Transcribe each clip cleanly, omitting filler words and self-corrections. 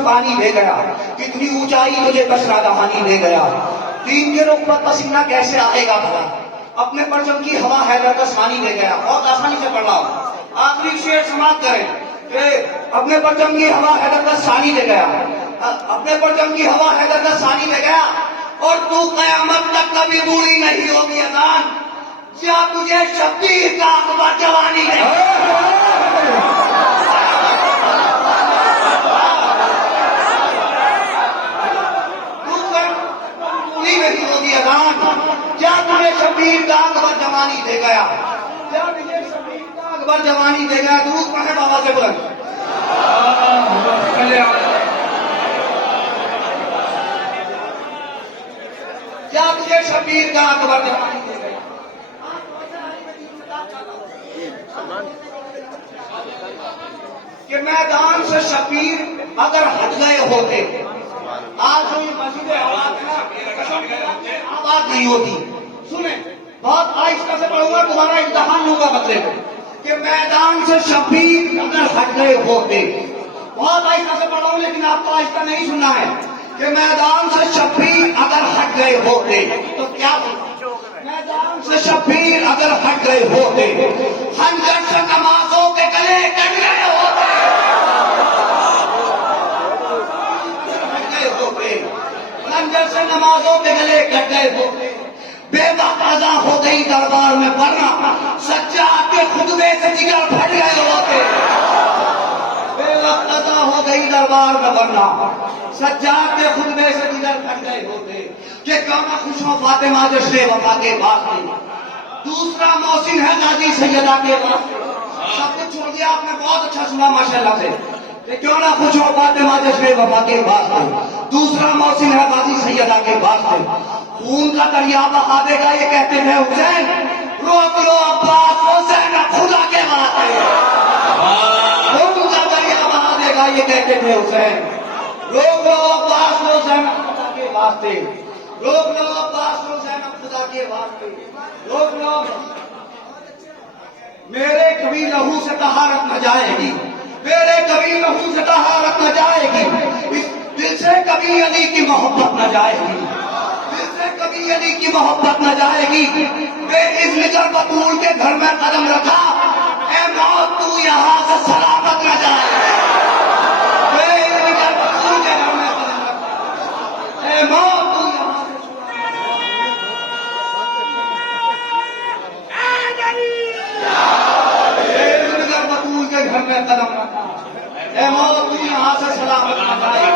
سے پانی لے گیا، کتنی اونچائی تجھے کشرا دہانی لے گیا، دین کے رخ پر پسینہ کیسے آئے گا بھلا، اپنے پرچم کی ہوا حیدر کا ثانی لے گیا. بہت آسانی سے پڑھ رہا ہوں، آخری شعر سماعت کریں کہ اپنے پرچم کی ہوا حیدر کا ثانی لے گیا، اپنے پرچم کی ہوا حیدر کا ثانی لے گیا، اور تو قیامت تک کبھی بوڑھی نہیں ہوگی اذان، کیا تجھے شبیر کا اکبر جوانی ہے. نہیں ہوگی اذان، کیا تمہیں شبیر کا اکبر جوانی دے گیا، کیا تجھے شبیر کا اکبر جوانی دے گیا. دودھ پڑھے بابا سے بلند. کیا تجھے شبیر کا اکبر جوانی دے گیا. کہ میدان سے شبیر اگر ہٹ گئے ہوتے، آج جو یہ مسجد آواز نہیں ہوتی. سنیں بہت آہستہ سے پڑھوں گا، تمہارا امتحان لوں گا بدلے کو. کہ میدان سے شبیر اگر ہٹ گئے ہوتے، بہت آہستہ سے پڑھا ہوں لیکن آپ کو آہستہ نہیں سننا ہے. کہ میدان سے شبیر اگر ہٹ گئے ہوتے تو کیا ہوتا. میدان سے شبیر اگر ہٹ گئے ہوتے، خنجر سے نمازوں کے گلے کٹ گئے ہوتے، خنجر سے نمازوں کے گلے کٹ گئے ہوتے، بے وقت اذان ہو گئی دربار میں ورنہ سجاد کے خطبے سے جگر پھٹ گئے ہوتے. بے وقت اذان ہو گئی دربار میں ورنہ سجاد کے خطبے سے جگر پھٹ گئے ہوتے. کہ کیوں نہ خوش ہو فاطمہ جشن وفا کے واسطے، دوسرا محسن ہے غازی سیدہ کے واسطے. سب کچھ چھوڑ دیا آپ نے، بہت اچھا سنا ماشاءاللہ سے. کہ کیوں نہ خوش ہو فاطمہ جشن وفا کے واسطے، دوسرا محسن ہے غازی سیدہ کے واسطے. خون کا دریا بہا دے گا یہ کہتے تھے حسین، روک لو عباس حسین خدا کے واسطے. خون کا دریا بہا دے گا یہ کہتے تھے حسین، روک لو عباس حسین خدا کے واسطے، روک لو عباس حسین خدا کے واسطے، روک لو. میرے کبھی لہو سے طہارت نہ جائے گی، میرے کبھی لہو سے طہارت نہ جائے گی، اس دل سے کبھی علی کی محبت نہ جائے گی، دل سے کبھی علی کی محبت نہ جائے گی. بے اذن کر بطول کے گھر میں قدم رکھا، اے موت تو یہاں سے سلامت نہ جائے. بے اذن کر بطول کے گھر میں قدم رکھا، اے موت تو یہاں سے گھر میں قدم رکھا، اے موت تو یہاں سے سلامت نہ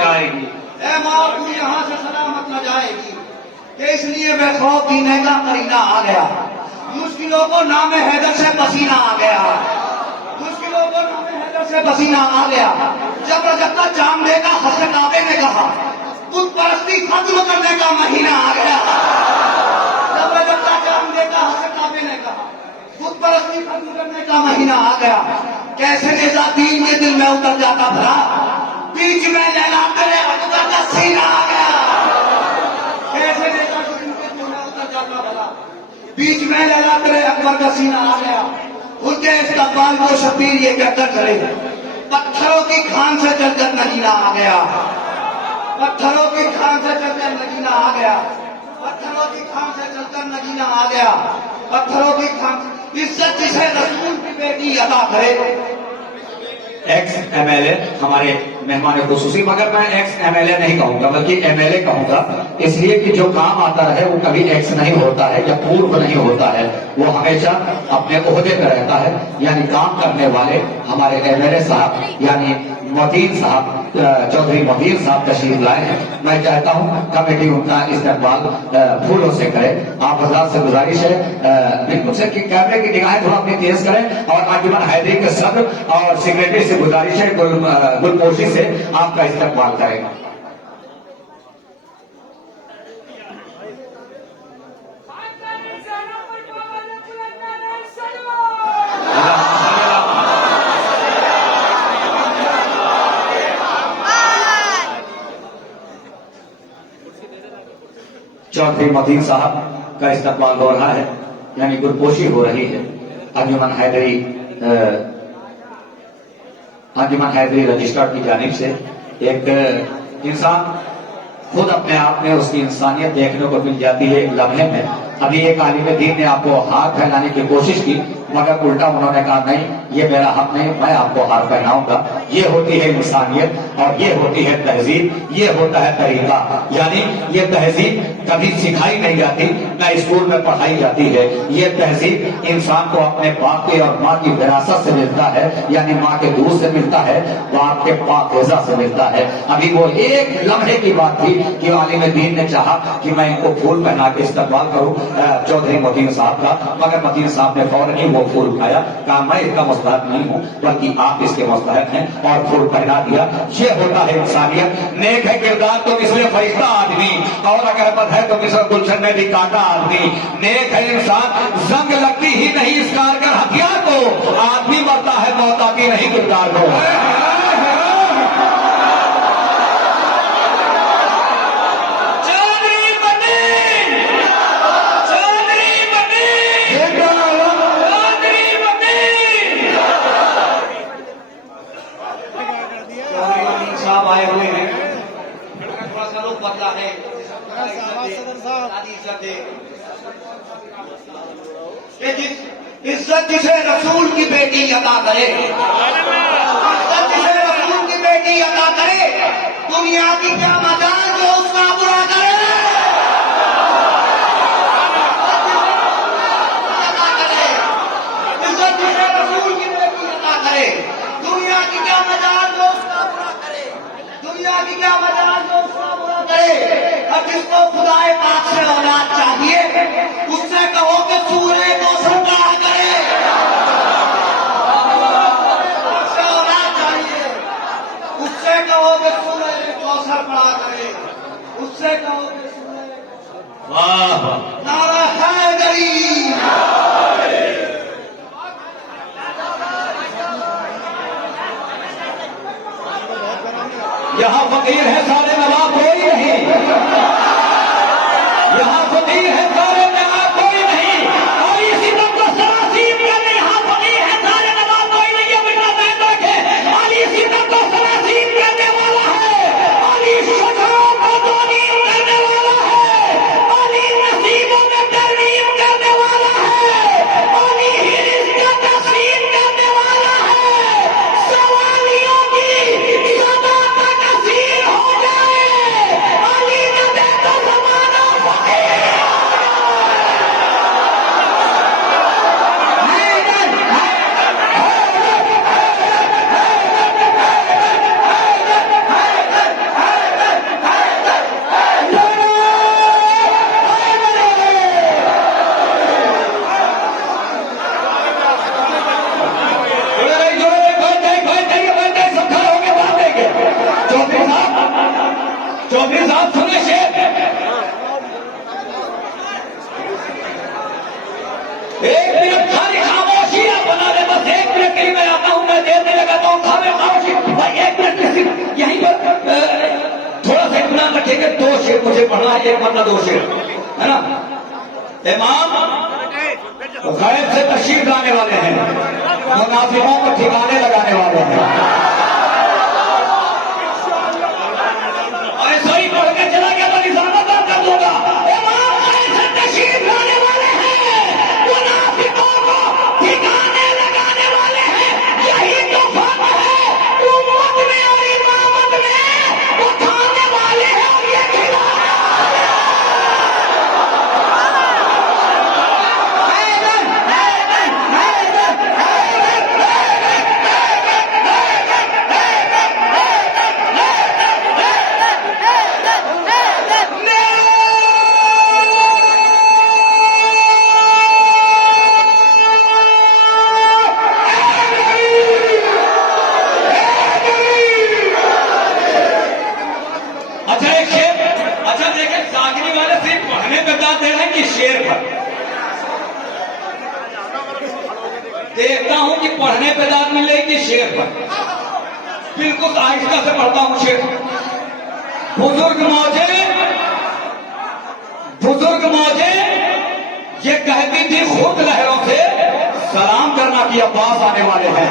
جائے گی، اے موت تو یہاں سے سلامت نہ جائے گی. کہ اس لیے بے خوف جینے کا قرینہ آ گیا، مشکلوں کو نام حیدر سے پسینہ آ گیا، مشکلوں کو نام حیدر سے پسینہ آ گیا. جب رجب کا چاند دے گا حضرت کعبے نے کہا، بت پرستی ختم کرنے کا مہینہ آ گیا. جب رجب کا چاند دے گا حضرت کعبے نے کہا، بت پرستی ختم کرنے کا مہینہ آ گیا. کیسے نظام کے دل میں اتر جاتا بھلا، بیچ میں لیلا تیرے اکبر کا سینہ آ گیا. کیسے نظام کے دل میں اتر جاتا بھلا، بیچ میں لیلا تیرے اکبر کا سینہ آ گیا. ان کے استقبال کو شبیر یہ کہہ کر کرے، پتھروں کی کھان سے چل کر نگینہ آ گیا، پتھروں کی کھان سے چل کر نگینہ آ گیا، پتھروں کی کھان سے چل کر نگینہ آ گیا، پتھروں کی کھان. عزت جسے رسول کی بیٹی عطا کرے. ایکس ایم ایل اے ہمارے مہمان خصوصی، مگر میں ایکس ایم ایل اے نہیں کہوں گا بلکہ ایم ایل اے کہوں گا، اس لیے کہ جو کام آتا ہے وہ کبھی ایکس نہیں ہوتا ہے یا پورو نہیں ہوتا ہے، وہ ہمیشہ اپنے عہدے پہ رہتا ہے. یعنی کام کرنے والے ہمارے ایم ایل اے صاحب یعنی مدین صاحب چودھری مدین صاحب تشریف لائے ہیں. میں چاہتا ہوں کمیٹی ان کا استقبال پھولوں سے کرے. آپ حضرات سے گزارش ہے بالکل سے کہ کیمرے کی نگاہیں تھوڑا اپنی تیز کریں، اور انجمن حیدری کے صدر اور سیکریٹری سے گزارش ہے گلپوشی سے آپ کا استقبال کریں. چودھری مدین صاحب کا استقبال ہو رہا ہے، یعنی گلپوشی ہو رہی ہے. انجمن حیدری رجسٹرار کی جانب سے ایک انسان خود اپنے آپ میں اس کی انسانیت دیکھنے کو مل جاتی ہے ایک لمحے میں. ابھی ایک عالم دین نے آپ کو ہاتھ پھیلانے کی کوشش کی مگر الٹا انہوں نے کہا نہیں یہ میرا حق نہیں میں آپ کو ہاتھ پہناؤں گا. یہ ہوتی ہے انسانیت اور یہ ہوتی ہے تہذیب, یہ ہوتا ہے طریقہ. یعنی یہ تہذیب کبھی سکھائی نہیں جاتی نہ اسکول میں پڑھائی جاتی ہے. یہ تہذیب انسان کو اپنے باپ کے اور ماں کی وراثت سے ملتا ہے, یعنی ماں کے دودھ سے ملتا ہے, باپ کے پاکیزہ سے ملتا ہے. ابھی وہ ایک لمحے کی بات تھی کہ عالم دین نے چاہا کہ میں ان کو پھول پہنا کے استقبال کروں چودھری متین صاحب کا, مگر متین صاحب نے فوراً ہی وہ پھول اٹھایا, کہا میں اس کا مستحق نہیں ہوں بلکہ آپ اس کے مستحق ہیں, اور پھول پہنا دیا. یہ ہوتا ہے انسانیت. نیک ہے کردار تو مثل فرشتہ آدمی, اور اگر بد ہے تو مثل گلشن میں بھی کاٹا آدمی. نیک ہے انسان زنگ لگتی ہی نہیں اس کارگر ہتھیار کو, آدمی مرتا ہے موت آتی نہیں کردار کو. صاحب آئے ہوئے ہیں, تھوڑا سا رخ بدلا ہے. عزت جسے رسول کی بیٹی عطا کرے, عزت جسے رسول کی بیٹی عطا کرے, دنیا کی کیا مجال جو اس کا برا کرے. عزت جسے رسول کی بیٹی عطا کرے, دنیا کی کیا مجال جو اس کا برا کرے, دنیا کی کیا مجال جو اس کا برا کرے. اور جس کو خدائے پاک سے اولاد چاہیے اس سے کہو کہ سورہ کو سرکار کرے. اس سے اولاد چاہیے اس سے کہو کہ سورہ کو سر پڑا کرے, اس سے کہو کہ سورہ نعرہ حیدری. یہاں فقیر ہے سارے نواب کوئی نہیں, یہاں فقیر ہے سارے نواب کوئی نہیں, اور اسی طرح کو سراسیم کرنے یہاں فقیر ہے سارے نواب کوئی نہیں. یہ بیٹا بیٹھ بیٹھے علی اسی طرح کو سراسیم کرنے والا ہے, علی شجروں کو تعلیم کرنے والا ہے, علی نصیبوں میں ترمیم کرنے والا ہے, علی ہی رزق کا تقسیم کرنے والا ہے. سوالیوں کی سزا کا نصیر ہو جائے, علی نہ دے تو زمانہ فقیر. چودھری صاحب سنیں شیر, ایک منٹ خالی خاموشی آپ بنا لیں, بس ایک منٹ کے لیے میں آتا ہوں, میں دینے لگاتا ہوں خاموشی. بھائی ایک منٹ یہیں پر تھوڑا سا اطمینان رکھیں گے. 2 شیر مجھے پڑھنا ہے, ایک ورنہ 2 شیر ہے نا. امام غیب سے تشریف لانے والے ہیں, منافقوں کو ٹھکانے لگانے والے ہیں. ایسا ہی پڑھ کے چلا گیا تو نظامت کر دوں گا. امام غیب سے تشریف لانے والے ہیں, منافقوں کو ٹھکانے لگانے والے ہیں. یہی تو فرق ہے امت میں اور امامت میں, وہ کھانے والے ہیں اور یہ کھلانے والے ہیں. اچھا ایک شیر, اچھا دیکھیں ساگری والے صرف پڑھنے پہ داد دے رہے ہیں کہ شیر پر. دیکھتا ہوں کہ پڑھنے پہ داد ملے گی شیر پر. بالکل آہستہ سے پڑھتا ہوں شیر. بزرگ موجے یہ کہتی تھی خود لہروں سے سلام کرنا کہ عباس آنے والے ہیں.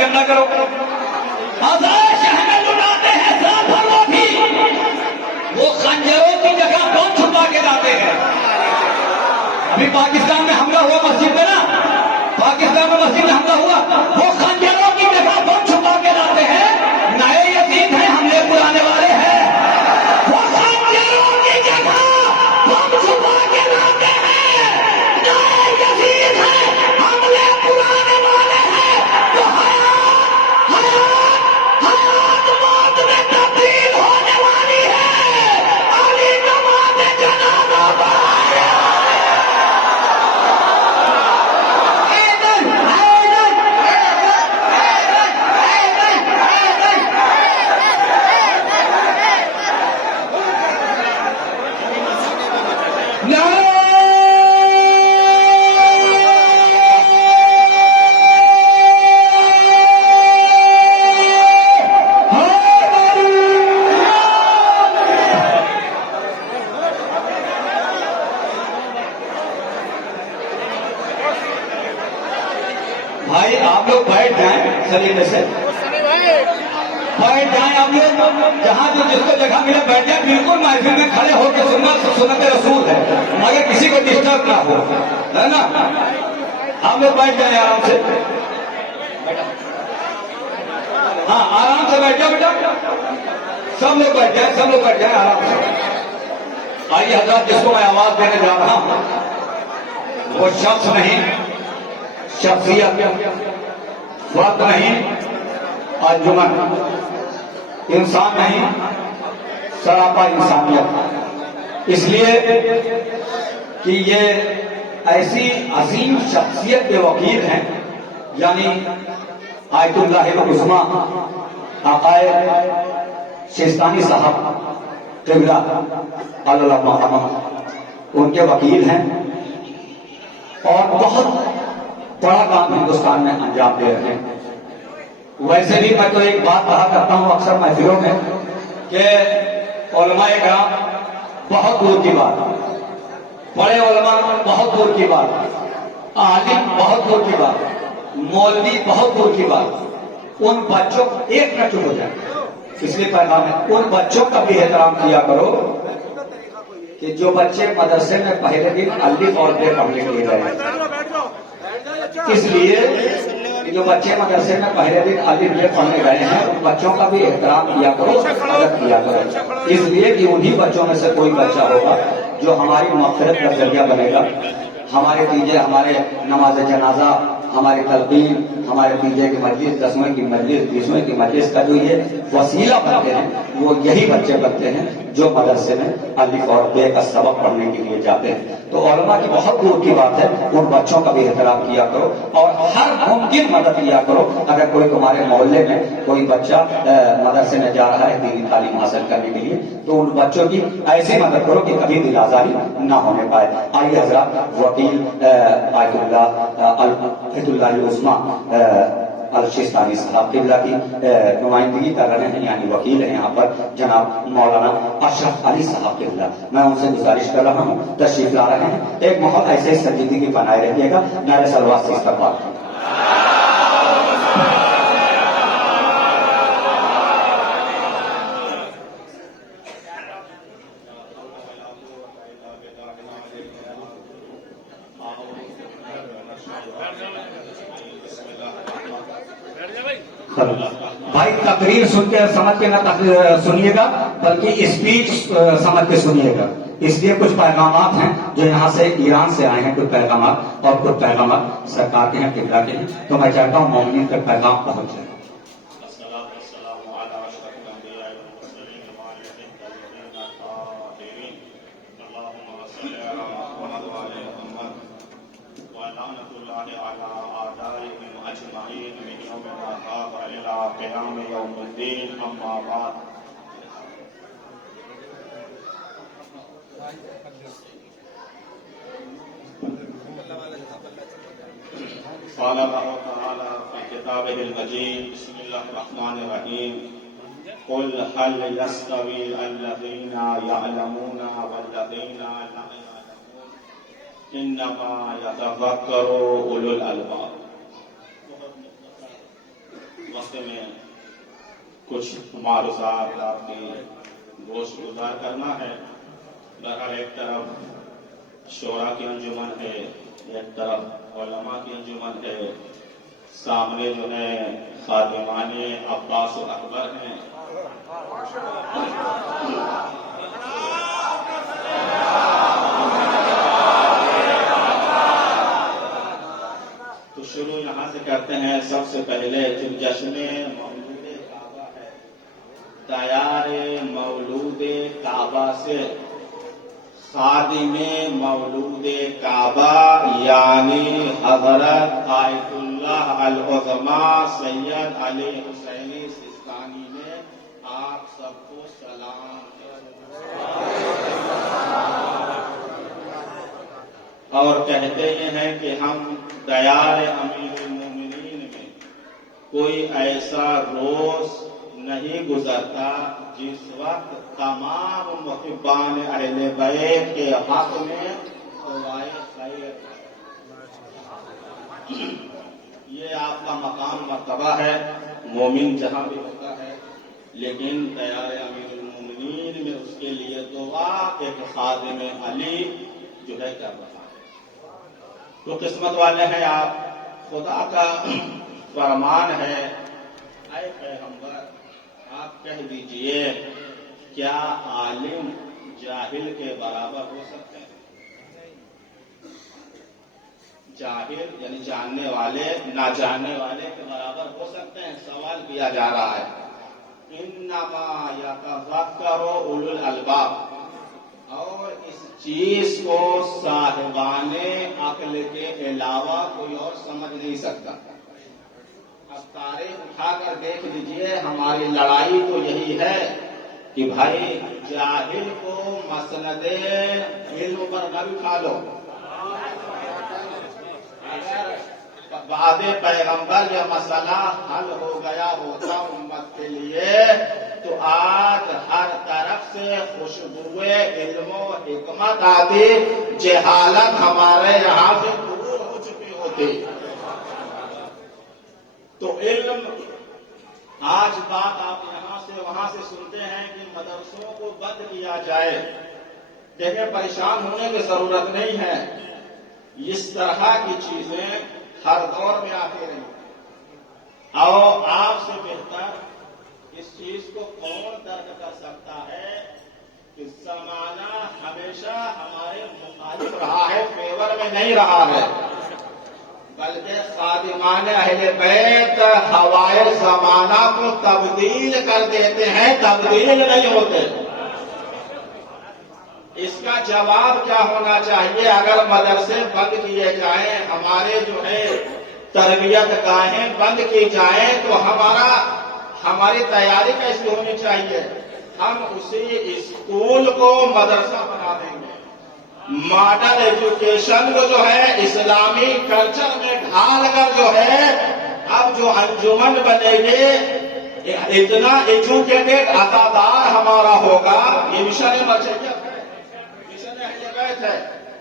فکر نہ کرو. آزاد شہر میں لٹاتے ہیں ساتھ اور وہ بھی. وہ خنجروں کی جگہ کون چھپا کے لاتے ہیں؟ ابھی پاکستان میں حملہ ہوا مسجد میں نا، پاکستان میں مسجد میں حملہ ہوا، وہ خنجروں کی جگہ کون چھپا کے لاتے ہیں؟ نئے یزید ہیں، حملے پرانے والے ہیں. وہ خنجروں کی جگہ کون چھپا کے لاتے ہیں؟ نئے یزید ہیں، حملے پرانے والے ہیں. تو حیات موت میں تبدیل ہونے والی ہے. علی نماز جنازہ پڑھانے والے. بھائی آپ لوگ بیٹھ جائیں سلیقے سے، بیٹھ جائیں آپ لوگ، جہاں جو جس کو جگہ ملے بیٹھ جائیں. بالکل محفل میں کھڑے ہو کے سننا سنت رسول ہے، مگر کسی کو ڈسٹرب نہ ہو، ہے نا. آپ لوگ بیٹھ جائیں آرام سے. ہاں آرام سے بیٹھ جاؤ بیٹا، سب لوگ بیٹھ جائیں، سب لوگ بیٹھ جائیں آرام سے. آئیے حضرات، جس کو میں آواز دینے جا رہا ہوں وہ شخص نہیں، شخصیت، فرد نہیں، انجمن، انسان نہیں، سراپا انسانیت. اس لیے کہ یہ ایسی عظیم شخصیت کے وکیل ہیں، یعنی آیت اللہ العظمیٰ عقائد سیستانی صاحب قبلہ اللہ محمد، ان کے وکیل ہیں اور بہت بڑا کام ہندوستان میں انجام دے رہے ہیں. ویسے بھی میں تو ایک بات کہا کرتا ہوں اکثر محفلوں میں کہ علماء کرام بہت دور کی بات، بڑے علماء بہت دور کی بات، عالم بہت دور کی بات، مولوی بہت دور کی بات. ان بچوں ایک نہ چپ ہو جائے، اس لیے پیغام ہے ان بچوں کا بھی احترام کیا کرو کہ جو بچے مدرسے میں پہلے دن الف اور بے پڑھنے کے لیے گئے. اس لیے کہ جو بچے مدرسے میں پہلے دن الف بے پڑھنے گئے ہیں ان بچوں کا بھی احترام کیا کرو، ادب کیا کرو. اس لیے کہ انہی بچوں میں سے کوئی بچہ ہوگا جو ہماری مغفرت کا ذریعہ بنے گا. ہمارے تیجے، ہمارے نماز جنازہ، ہماری تلقین، ہمارے تیجے کی مجلس، 10ویں کی مجلس، 20ویں کی مجلس کا جو یہ وسیلہ بنتے ہیں وہ یہی بچے بنتے ہیں جو مدرسے میں الف اور بے کا سبق پڑھنے کے لیے جاتے ہیں. تو علماء کی بہت دور کی بات ہے، ان بچوں کا بھی احترام کیا کرو اور ہر ممکن مدد کیا کرو. اگر کوئی تمہارے محلے میں کوئی بچہ مدرسے میں جا رہا ہے دینی تعلیم حاصل کرنے کے لیے تو ان بچوں کی ایسی مدد کرو کہ کبھی دل آزاری نہ ہونے پائے. آئیے حضرات، وکیل آیت اللہ العظمیٰ الشیستانی صاحب قبلہ کی نمائندگی کر رہے ہیں، یعنی وکیل ہیں یہاں پر جناب مولانا اشرف علی صاحب قبلہ. میں ان سے گزارش کر رہا ہوں تشریف لا رہے ہیں، ایک ماحول ایسے سنجیدگی بنائے رکھیے گا. میرے سلوات سے استقبال کیجیے. بھائی تقریر سن کے سمجھ کے نہ سنیے گا بلکہ اسپیچ سمجھ کے سنیے گا. اس لیے کچھ پیغامات ہیں جو یہاں سے ایران سے آئے ہیں، کچھ پیغامات اور کچھ پیغامات سرکار کے ہیں، قبلہ کے ہیں، تو میں چاہتا ہوں مومنین تک پیغام پہنچ جائے. قال الله تعالى في كتابه المجيد بسم الله الرحمن الرحيم قل هل يستوي الذين يعلمون والذين لا يعلمون انما يتذكر اولو الالباب. وقت میں کچھ معروضات آپ کی گوشت گزار کرنا ہے. بہرحال ایک طرف شورا کی انجمن ہے، ایک طرف علماء کی انجمن ہے، سامنے جو ہے خادمان عباس و اکبر ہیں. تو شروع یہاں سے کرتے ہیں. سب سے پہلے جو جشن مولود کعبہ ہے، تیار مولود کعبہ سے خادم مولود کعبہ یعنی حضرت آیت اللہ العظمیٰ سید علی حسینی سیستانی نے آپ سب کو سلام اور کہتے یہ ہیں کہ ہم دیار امیر المومنین میں کوئی ایسا روز نہیں گزرتا جس وقت تمام محبان اہل بیت کے حق میں دعائے خیر. یہ آپ کا مقام مرتبہ ہے، مومن جہاں بھی ہوتا ہے، لیکن دیار امیر المومنین میں اس کے لیے دعا ایک خادم علی جو ہے کر رہا ہے. تو قسمت والے ہیں آپ. خدا کا فرمان ہے، اے پیغمبر آپ کہہ دیجئے کیا عالم جاہل کے برابر ہو سکتے ہیں؟ جاہل یعنی جاننے والے نہ جاننے والے کے برابر ہو سکتے ہیں؟ سوال کیا جا رہا ہے. انما یتذکر اولو الالباب، اور اس چیز کو صاحبان عقل کے علاوہ کوئی اور سمجھ نہیں سکتا. اب تاریخ اٹھا کر دیکھ لیجئے، ہماری لڑائی تو یہی ہے کہ بھائی جاہل کو مسند علم پر نہ بٹھا لو. اگر بعد پیغمبر یہ مسئلہ حل ہو گیا ہوتا امت کے لیے تو آج ہر طرف سے خوشبو علم و حکمت آتی، جہالت ہمارے یہاں سے دور ہو چکی ہوتی. تو علم آج بات آپ یہاں سے وہاں سے سنتے ہیں کہ مدرسوں کو بند کیا جائے. دیکھیں پریشان ہونے کی ضرورت نہیں ہے، اس طرح کی چیزیں ہر دور میں آتی رہی. اور آپ سے بہتر اس چیز کو کون درک کر سکتا ہے کہ زمانہ ہمیشہ ہمارے مخالف رہا ہے، فیور میں نہیں رہا ہے، بلکہ خادمان اہل بیت ہوائے زمانہ کو تبدیل کر دیتے ہیں، تبدیل نہیں ہوتے. اس کا جواب کیا ہونا چاہیے؟ اگر مدرسے بند کیے جائیں، ہمارے جو ہے تربیت گاہیں بند کی جائیں، تو ہماری تیاری کیسی ہونی چاہیے؟ ہم اسی اسکول کو مدرسہ بنا دیں گے، ماڈل ایجوکیشن کو جو ہے اسلامی کلچر میں ڈھال کر جو ہے اب جو انجمن بنے گی، اتنا ایجوکیٹڈ عطادار ہمارا ہوگا. یہ مشن مرجعیت ہے، مشن اہل بیت ہے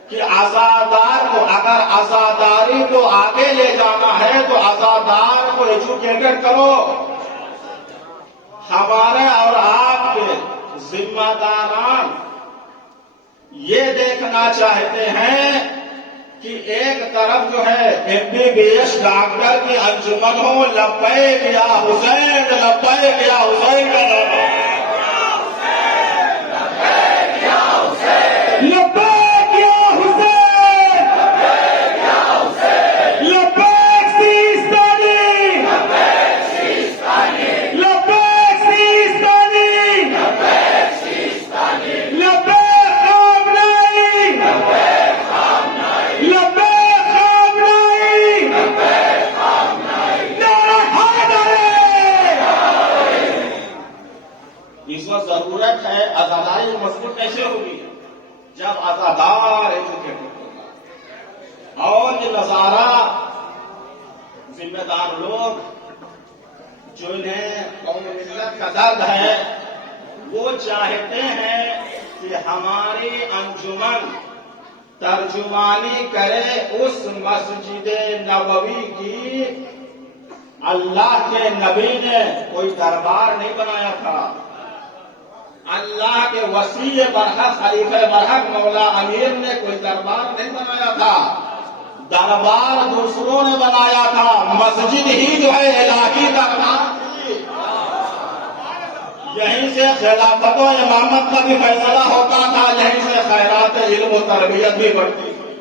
کہ عزادار کو، اگر عزاداری کو آگے لے جانا ہے تو عزادار کو ایجوکیٹڈ کرو. ہمارے اور آپ کے ذمہ داران یہ دیکھنا چاہتے ہیں کہ ایک طرف جو ہے MBBS ڈاکٹر کی انجمن ہو، لبیک یا حسین، لبیک یا حسین کا نام ہے. لبیک یا حسین، لبیک یا حسین، لبیک سیستانی، لبیک سیستانی، لبیک سیستانی، لبیک سیستانی، لبیک ضرورت ہے. عزاداری مضبوط کیسے ہوگی؟ جب عزادار ایجوکیٹڈ ہوگا. اور یہ نظارہ ذمہ دار لوگ جنہیں قوم ملت کا درد ہے، وہ چاہتے ہیں کہ ہماری انجمن ترجمانی کرے اس مسجد نبوی کی اللہ کے نبی نے کوئی دربار نہیں بنایا تھا. اللہ کے وسیع برحق خلیفہ برحق مولا امیر نے کوئی دربار نہیں بنایا تھا. دربار دوسروں نے بنایا تھا. مسجد ہی جو ہے الہی دربار تھی. یہیں سے خلافت و امامت کا بھی فیصلہ ہوتا تھا. یہیں سے خیرات علم و تربیت بھی بڑھتی تھی.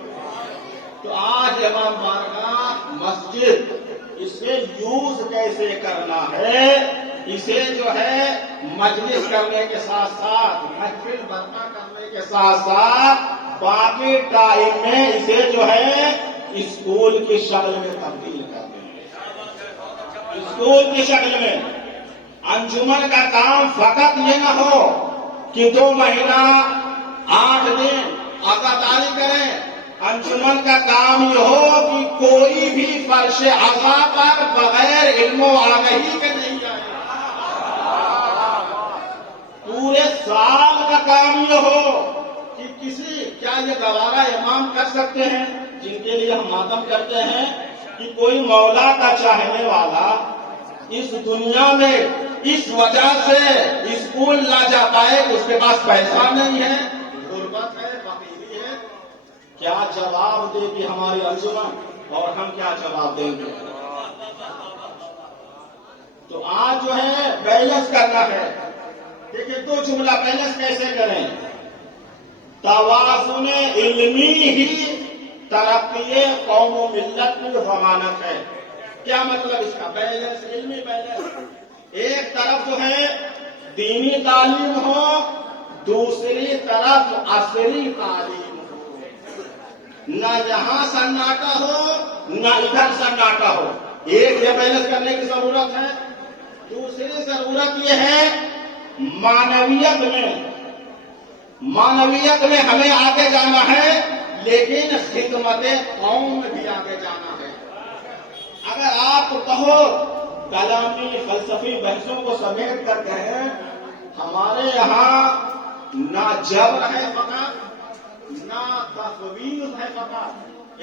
تو آج امام بارگاہ مسجد اسے یوز کیسے کرنا ہے، اسے جو ہے مجلس کرنے کے ساتھ ساتھ محفل برپا کرنے کے ساتھ ساتھ باقی ٹائم میں اسے جو ہے اسکول کی شکل میں تبدیل کر دیں. اسکول کی شکل میں انجمن کا کام فقط یہ نہ ہو کہ 2 مہینہ 8 دن عزاداری کریں. انجمن کا کام یہ ہو کہ کوئی بھی فرش عزا پر بغیر علم و آگہی کے نہیں جائے. پورے سال کا کام یہ ہو کہ کیا یہ گوارا امام کر سکتے ہیں جن کے لیے ہم ماتم کرتے ہیں کہ کوئی مولا کا چاہنے والا اس دنیا میں اس وجہ سے اسکول نہ جا پائے، اس کے پاس پیسہ نہیں ہے، غربت ہے، فقیری ہے، کیا جواب دے گی ہماری انجمن اور ہم کیا جواب دیں گے؟ تو آج جو ہے بیلنس کرنا ہے. دیکھیں 2 جملہ بیلنس کیسے کریں. توازن علمی ہی ترقی قوم و ملت کی ضمانت ہے. کیا مطلب اس کا؟ بیلنس، علمی بیلنس. ایک طرف جو ہے دینی تعلیم ہو، دوسری طرف عصری تعلیم ہو. نہ یہاں سناٹا ہو نہ ادھر سناٹا ہو. ایک یہ بیلنس کرنے کی ضرورت ہے. دوسری ضرورت یہ ہے معنویت میں ہمیں آگے جانا ہے، لیکن خدمت قوم میں بھی آگے جانا ہے. اگر آپ بہت کلامی فلسفی بحثوں کو سمیٹ کر کہیں ہمارے یہاں نہ جبر ہے فقط، نہ تفویض ہے فقط.